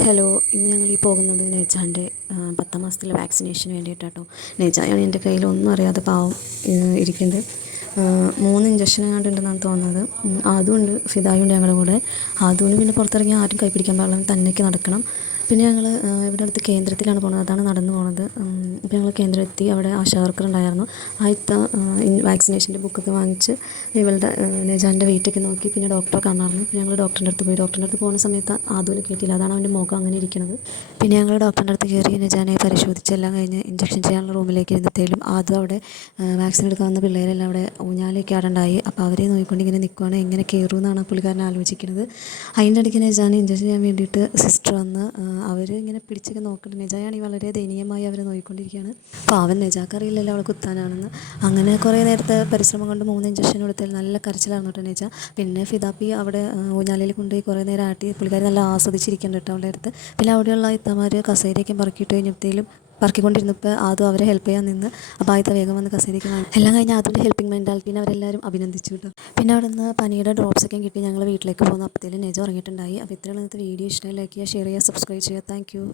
Hello, ഇന്ന് ഞങ്ങൾ പോകുന്നത് നെജാൻ്റെ 10ാം മാസത്തിലെ വാക്സിനേഷന് വേണ്ടിയിട്ടാട്ടോ. നെജായാണ് എൻ്റെ കയ്യിൽ ഒന്നും അറിയാതെ പാവം ഇരിക്കുന്നത്. 3 ഇഞ്ചക്ഷൻ കണ്ടിട്ടുണ്ടെന്നാണ് തോന്നുന്നത്. ആദുണ്ട്, ഫിദായുണ്ട് ഞങ്ങളുടെ കൂടെ. ആദുവിന് പിന്നെ പുറത്തിറങ്ങി ആരും കൈപ്പിടിക്കാൻ പാടില്ല, തന്നേക്ക് നടക്കണം. പിന്നെ ഞങ്ങൾ ഇവിടെ അടുത്ത് കേന്ദ്രത്തിലാണ് പോകുന്നത്, അതാണ് നടന്നു പോകുന്നത്. അപ്പോൾ ഞങ്ങൾ കേന്ദ്രം എത്തി. അവിടെ ആശാവർക്കർ ഉണ്ടായിരുന്നു. ആദ്യത്തെ വാക്സിനേഷൻ്റെ ബുക്കൊക്കെ വാങ്ങിച്ച് ഇവളുടെ നെജാൻ്റെ വെയിറ്റൊക്കെ നോക്കി. പിന്നെ ഡോക്ടറെ കാണാറുണ്ട്. പിന്നെ ഞങ്ങൾ ഡോക്ടറിൻ്റെ അടുത്ത് പോയി. ഡോക്ടറിൻ്റെ അടുത്ത് പോകുന്ന സമയത്ത് ആദുവിനെ കേട്ടില്ല, അതാണ് അവൻ്റെ മുഖം അങ്ങനെ ഇരിക്കുന്നത്. പിന്നെ ഞങ്ങൾ ഡോക്ടറിൻ്റെ അടുത്ത് കയറി നെജാനെ പരിശോധിച്ചെല്ലാം കഴിഞ്ഞ് ഇഞ്ചക്ഷൻ ചെയ്യാനുള്ള റൂമിലേക്ക് ഇരുന്നത്തേലും ആദു അവിടെ വാക്സിൻ എടുക്കാൻ വന്ന പിള്ളേരെല്ലാം അവിടെ ഊഞ്ഞാലൊക്കെ ആടുണ്ടായി. അപ്പോൾ അവരെ നോക്കിക്കൊണ്ട് ഇങ്ങനെ നിൽക്കുകയാണ്. എങ്ങനെ കയറുമെന്നാണ് പുള്ളിക്കാരൻ ആലോചിക്കുന്നത്. അതിൻ്റെ ഇടയ്ക്ക് നെജാനെ ഇഞ്ചക്ഷൻ ചെയ്യാൻ വേണ്ടിയിട്ട് സിസ്റ്റർ വന്ന് അവർ ഇങ്ങനെ പിടിച്ചൊക്കെ നോക്കുന്നുണ്ട്. നെജായാണെങ്കിൽ വളരെ ദയനീയമായി അവരെ നോക്കിക്കൊണ്ടിരിക്കുകയാണ്. അപ്പോൾ അവൻ നെജാക്കറിയില്ലല്ലോ അവളെ കുത്താനാണെന്ന്. അങ്ങനെ കുറേ നേരത്തെ പരിശ്രമം കൊണ്ട് 3 ഇഞ്ചക്ഷൻ കൊടുത്താൽ നല്ല കരച്ചിലായിരുന്നു കേട്ടോ നെജ. പിന്നെ ഫിദാപ്പി അവിടെ ഊഞ്ഞാലയിൽ കൊണ്ടുപോയി കുറേ നേരം ആട്ടി. പുള്ളിക്കാരി നല്ല ആസ്വദിച്ചിരിക്കുന്നുണ്ട് കേട്ടോ അവളുടെ അടുത്ത്. പിന്നെ അവിടെയുള്ള ഇത്തമാർ കസേരയൊക്കെ പറക്കിയിട്ട് കഴിഞ്ഞപ്പോഴത്തേലും പറക്കിക്കൊണ്ടിരുന്നപ്പോൾ ആദ്യം അവരെ ഹെൽപ്പ് ചെയ്യാൻ നിന്ന്. അപ്പോൾ ആദ്യത്തെ വേഗം വന്ന് കസേരയ്ക്ക് വാങ്ങി എല്ലാം കഴിഞ്ഞ് അതിൻ്റെ ഹെൽപ്പിംഗ് മെൻറ്റാലിറ്റീനെ അവരെല്ലാവരും അഭിനന്ദിച്ചു കേട്ടോ. പിന്നെ അവിടെ നിന്ന് പനിയുടെ ഡ്രോപ്സൊക്കെ കിട്ടി ഞങ്ങൾ വീട്ടിലേക്ക് പോകുന്നു. അപ്പോഴത്തേലും നെജ ഉറങ്ങിയിട്ടുണ്ടായി. അപ്പോൾ ഇത്രയുള്ള ഇന്നത്തെ വീഡിയോ ഇഷ്ടമായി ലൈക്ക് ചെയ്യുക, ഷെയർ ചെയ്യുക, സബ്സ്ക്രൈബ് ചെയ്യുക. Thank you.